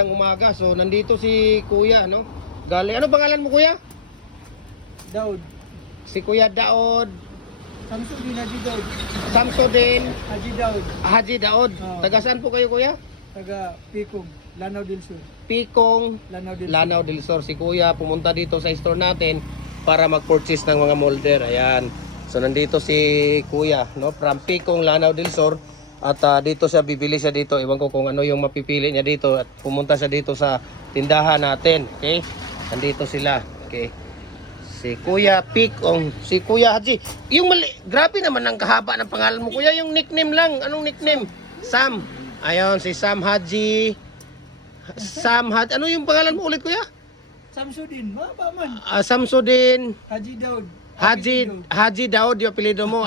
Ang umaga, so nandito si Kuya, no? Galing, ano pangalan mo Kuya? Daud. Si Kuya Daod, Samsudin Haji Daud. Samsudin, Haji Daud. Haji Daod. Oo. Taga saan po kayo Kuya? Taga Picong, Lanao del Sur. Pikong, Lanao del Sur. Lanao del Sur. Si Kuya pumunta dito sa store natin para mag-purchase ng mga molder. Ayan. So nandito si Kuya, no? From Pikong, Lanao del Sur. At dito siya, bibili siya dito. Iwan ko kung ano yung mapipili niya dito. At pumunta siya dito sa tindahan natin. Okay? Nandito sila. Okay? Si Kuya Pikong. Si Kuya Haji. Yung mali, grabe naman ang kahaba ng pangalan mo. Kuya, yung nickname lang. Anong nickname? Sam. Ayun, si Sam Haji. Sam Haji. Ano yung pangalan mo ulit, Kuya? Samsudin, mapa man. Samsudin. Haji Daud. Haji Daod yung apelyido mo.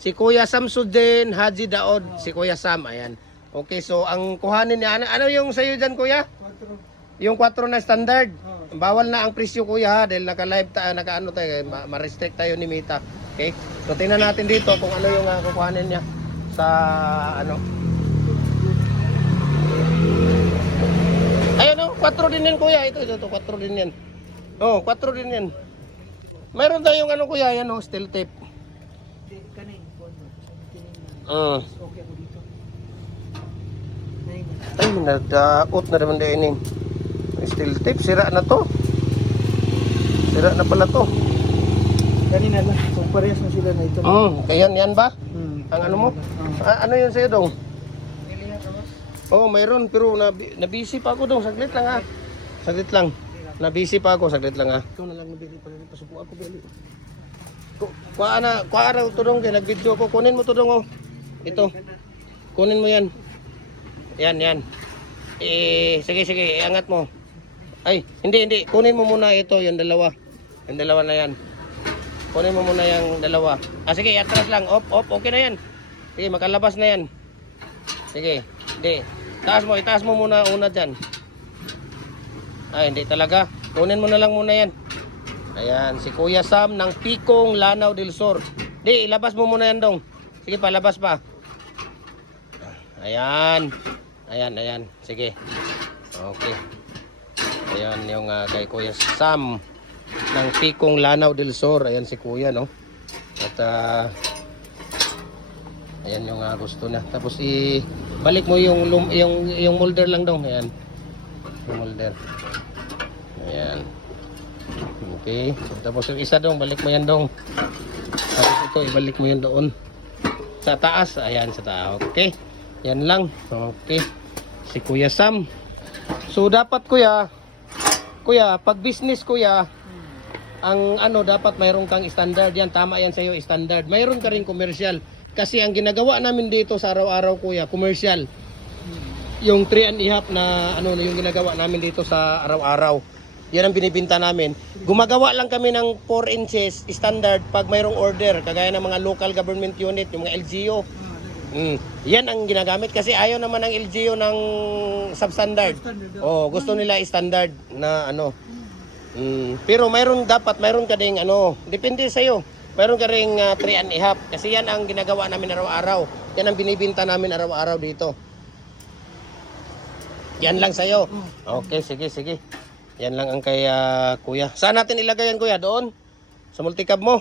Si Kuya Samsudin, Haji Daod, si Kuya Sam. Ayan. Okay, so ang kuhanin niya, ano yung sa'yo dyan, Kuya? 4. Yung 4 na standard. Oo. Bawal na ang presyo, Kuya, ha? Dahil naka-live tayo, naka-ano tayo, ma-restrict tayo ni Mita. Okay? So tingnan natin dito kung ano yung kukuhanin niya sa ano. Ayun, no? 4 din yan, Kuya. Ito, 4 din yan. Oh, 4 din yan. Mayroon tayong ano, Kuya, yan, no? Steel tape. Kanin, kono. Okay ako dito. Ay, nadaot na naman din eh. Steel tape, sira na to. Sira na pala to. Kanina lang, kung parehas na sila na ito. Yan ba? Ang ano mo? Oo. Ano yun sa'yo dong? Pili na tapos. Oo, mayroon, pero nabisi pa ako dong. Saglit lang ha. Saglit lang. Nabisi pa ako, saglit lang ha. Ikaw na lang nabili pa rin. Pasupo ako, Beli. Kuha na ito dong, kaya nag-video ko. Kunin mo ito dong, oh. Ito. Kunin mo yan. Yan. Sige, iangat mo. Ay, hindi. Kunin mo muna ito, yung dalawa. Yung dalawa na yan. Kunin mo muna yung dalawa. Sige, atras lang. Okay na yan. Sige, makalabas na yan. Sige, hindi. Itaas mo muna una dyan. Ay, hindi talaga. Kunin mo na lang muna yan. Ayan, si Kuya Sam ng Pikong, Lanao del Sur. Di, ilabas mo muna yan dong. Sige, palabas pa. Ayan. Sige. Okay. Ayan yung kay Kuya Sam ng Pikong, Lanao del Sur. Ayan si Kuya, no? At ayan yung gusto na. Tapos balik mo yung molder lang dong. Ayan. Yung molder. Ayan. Okay. Tapos yung isa dong, balik mo yan dong. Tapos ito, ibalik mo yan doon. Sa taas. Ayan, sa taas. Okay. Yan lang. Okay. Si Kuya Sam. So, dapat Kuya, pag business Kuya, ang ano, dapat mayroon kang standard. Yan, tama yan sa'yo, standard. Mayroon ka rin commercial. Kasi ang ginagawa namin dito sa araw-araw Kuya, commercial. Yung 3 and a half na ano, yung ginagawa namin dito sa araw-araw. Yan ang binibinta namin. Gumagawa lang kami ng 4 inches standard pag mayroong order. Kagaya ng mga local government unit, yung mga LGU. Yan ang ginagamit kasi ayaw naman ng LGU ng substandard. Gusto nila standard na ano. Pero mayroon ka ding ano, depende sa iyo. Mayroon ka ring 3 and a half kasi yan ang ginagawa namin araw-araw. Yan ang binibinta namin araw-araw dito. Yan lang sa iyo. Okay, sige. Yan lang ang kay Kuya. Saan natin ilagay yan Kuya? Doon? Sa multicab mo?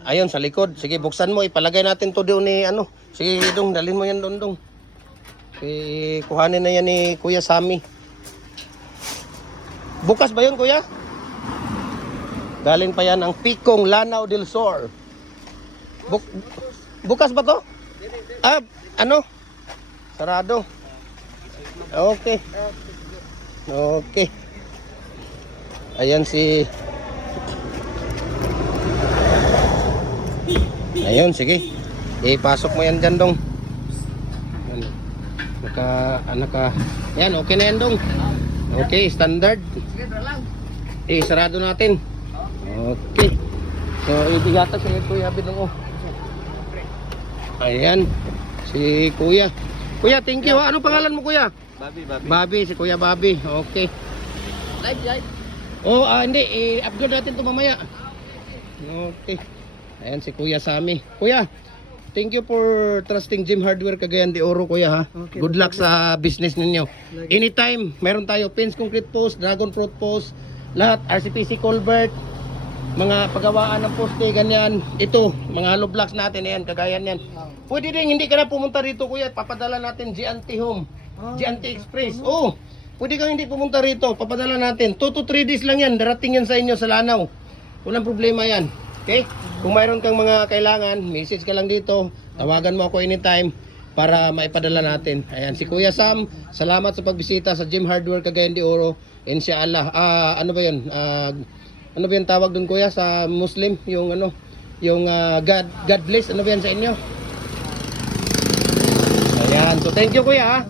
Ayun, sa likod. Sige, buksan mo. Ipalagay natin to doon ni ano. Sige, dong, dalhin mo yan doon. Kuhanin na yan ni Kuya Sammy. Bukas ba yun Kuya? Galing pa yan ang Pikong, Lanao del Sur. Bukas ba to? Ano? Sarado. Okay. Ayan Ayun, sige. Ipasok mo yan dyan dong. Yan, okay na yan dong. Okay, standard. Sarado natin. Okay. So, ibigata sa Kuya Binong. Ayan. Si Kuya. Kuya, thank you. Ano pangalan mo Kuya? Bobby, si Kuya Bobby. Okay. Live. Hindi. I-upload natin ito mamaya. Okay. Ayan si Kuya Sammy. Kuya, Thank you for trusting Jim Hardware Cagayan de Oro, kuya ha. Okay, Good no luck sa business ninyo. Lagi. Anytime, meron tayo Pins Concrete Post, Dragon Fruit Post, lahat, RCPC Culvert, mga pagawaan ng poste, ganyan. Ito, mga hollow blocks natin, yan, kagayan yan. Pwede rin, hindi ka na pumunta rito, kuya. Papadala natin Giante Home, Giante Express. Oh, pwede kang hindi pumunta rito, papadala natin. 2 to 3 days lang yan, darating yan sa inyo sa Lanao. Walang problema yan. Okay? Kung mayroon kang mga kailangan, message ka lang dito. Tawagan mo ako anytime para maipadala natin. Ayan, si Kuya Sam, salamat sa pagbisita sa Jim Hardware Cagayan de Oro. Inshallah. Ano ba 'yun? Ano ba 'yung tawag doon, Kuya, sa Muslim? Yung ano, yung God bless. Ano ba 'yan sa inyo? Ayan. So thank you, Kuya.